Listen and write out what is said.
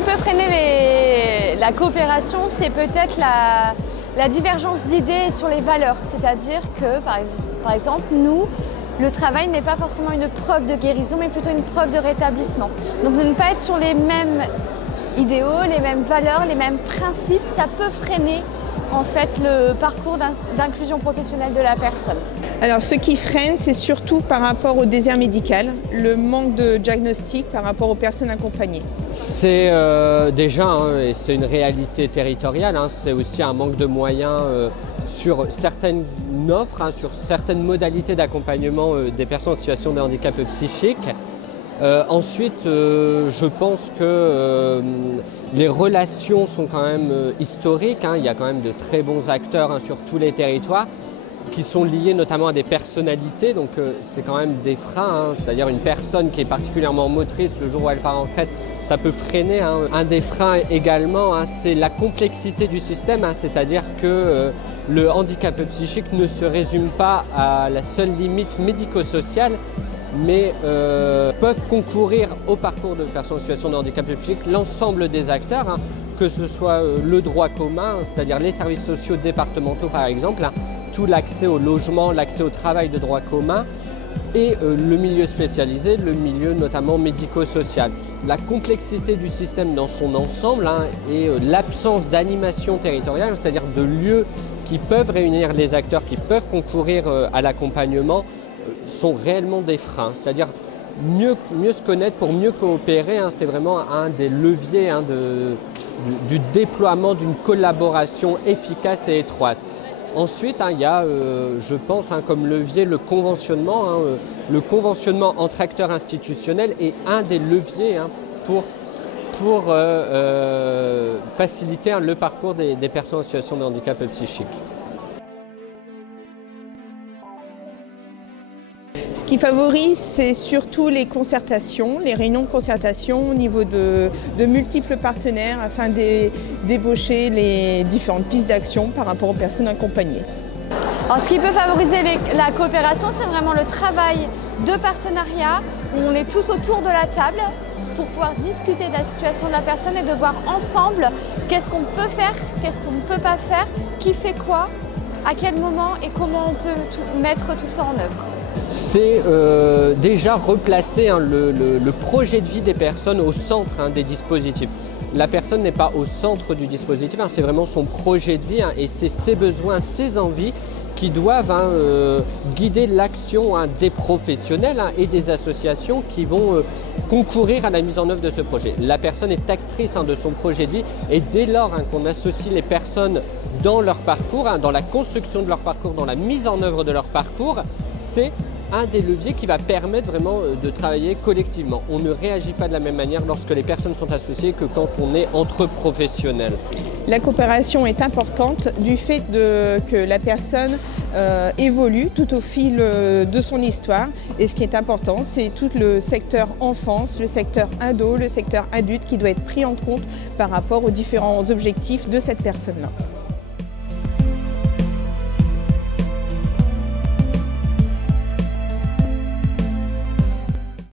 qui peut freiner la coopération, c'est peut-être la divergence d'idées sur les valeurs. C'est-à-dire que, par exemple, nous, le travail n'est pas forcément une preuve de guérison, mais plutôt une preuve de rétablissement. Donc de ne pas être sur les mêmes idéaux, les mêmes valeurs, les mêmes principes, ça peut freiner en fait le parcours d'inclusion professionnelle de la personne. Alors ce qui freine, c'est surtout par rapport au désert médical, le manque de diagnostic par rapport aux personnes accompagnées. C'est déjà, et c'est une réalité territoriale, c'est aussi un manque de moyens sur certaines offres, sur certaines modalités d'accompagnement des personnes en situation de handicap psychique. Ensuite, je pense que les relations sont quand même historiques. Il y a quand même de très bons acteurs sur tous les territoires qui sont liés notamment à des personnalités. Donc c'est quand même des freins. C'est-à-dire une personne qui est particulièrement motrice, le jour où elle part en retraite, ça peut freiner. Un des freins également, c'est la complexité du système. C'est-à-dire que le handicap psychique ne se résume pas à la seule limite médico-sociale, mais peuvent concourir au parcours de personnes en situation de handicap psychique l'ensemble des acteurs, que ce soit le droit commun, c'est-à-dire les services sociaux départementaux par exemple, tout l'accès au logement, l'accès au travail de droit commun, et le milieu spécialisé, le milieu notamment médico-social. La complexité du système dans son ensemble et l'absence d'animation territoriale, c'est-à-dire de lieux qui peuvent réunir les acteurs, qui peuvent concourir à l'accompagnement, sont réellement des freins. C'est-à-dire mieux se connaître pour mieux coopérer, c'est vraiment un des leviers du déploiement d'une collaboration efficace et étroite. Ensuite, il y a, je pense, comme levier le conventionnement. Le conventionnement entre acteurs institutionnels est un des leviers pour faciliter le parcours des personnes en situation de handicap psychique. Ce qui favorise, c'est surtout les concertations, les réunions de concertation au niveau de multiples partenaires afin d'ébaucher les différentes pistes d'action par rapport aux personnes accompagnées. Alors, ce qui peut favoriser la coopération, c'est vraiment le travail de partenariat où on est tous autour de la table pour pouvoir discuter de la situation de la personne et de voir ensemble qu'est-ce qu'on peut faire, qu'est-ce qu'on ne peut pas faire, qui fait quoi, à quel moment et comment on peut mettre tout ça en œuvre. C'est déjà replacer le projet de vie des personnes au centre des dispositifs. La personne n'est pas au centre du dispositif, c'est vraiment son projet de vie et c'est ses besoins, ses envies qui doivent guider l'action des professionnels et des associations qui vont concourir à la mise en œuvre de ce projet. La personne est actrice de son projet de vie et dès lors qu'on associe les personnes dans leur parcours, dans la construction de leur parcours, dans la mise en œuvre de leur parcours, c'est un des leviers qui va permettre vraiment de travailler collectivement. On ne réagit pas de la même manière lorsque les personnes sont associées que quand on est entre professionnels. La coopération est importante du fait que la personne évolue tout au fil de son histoire. Et ce qui est important, c'est tout le secteur enfance, le secteur ado, le secteur adulte qui doit être pris en compte par rapport aux différents objectifs de cette personne-là.